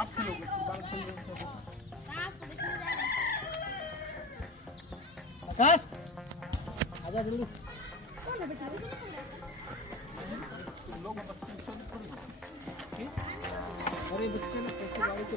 आप खेलोगे फुटबॉल खेलोगे? आकाश आजा जल्दी। तुम लोग बच्चे थोड़ी हो। अरे बच्चे ने कैसे गाड़ी के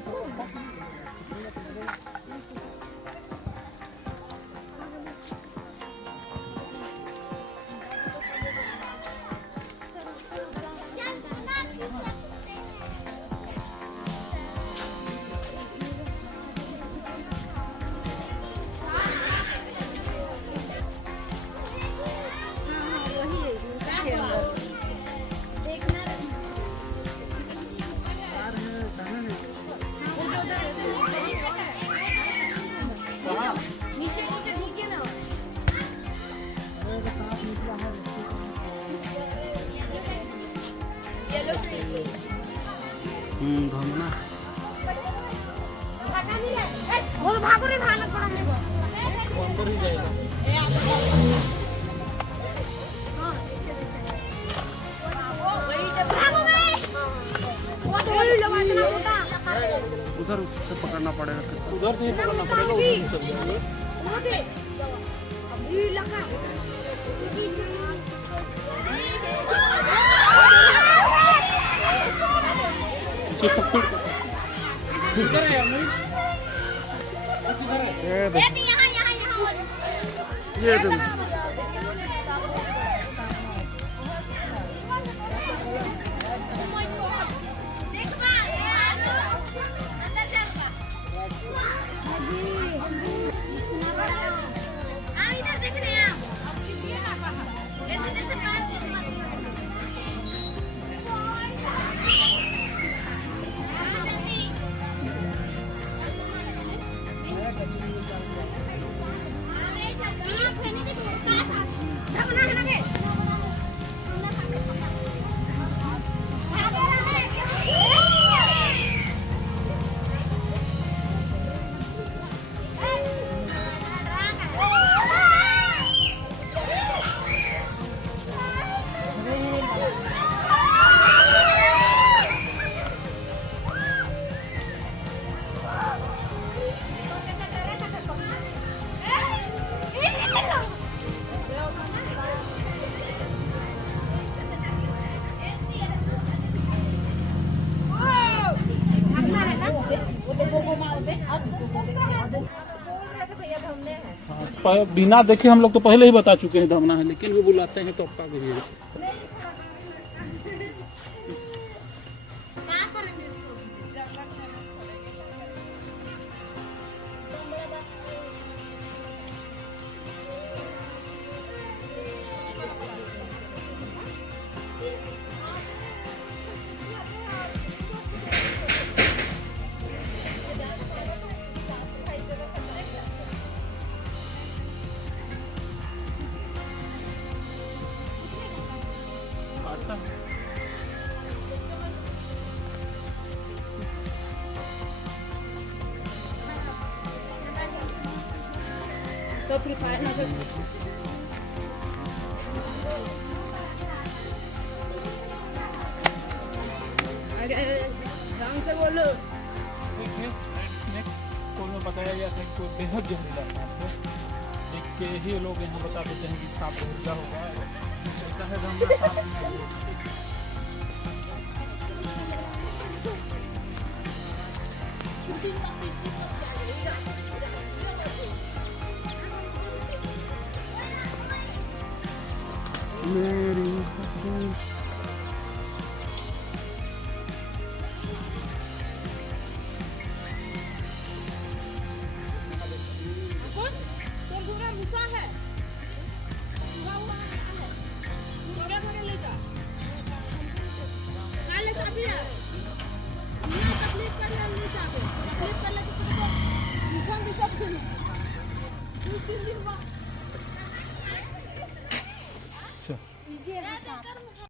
धमना भागो रे भागना पड़ा मेरे को अंदर ही जाएगा। उधर उससे पकड़ना पड़ेगा। उधर से ही पकड़ना पड़ेगा, उधर से चल जाएगा। किधर है अमरी? किधर है? ये देखो बिना देखे हम लोग तो पहले ही बता चुके हैं धमना है, लेकिन भी बुलाते हैं तो आपका करिए। तो फ्री फायर ना ढंग से बोलो। स्कूल में बताया गया था कि बेहद जहरीला सांप है, देख के ही लोग यहाँ बता देते हैं कि सांप जहरीला होगा। ऐसा है धमना सांप नहीं। मेरी अच्छा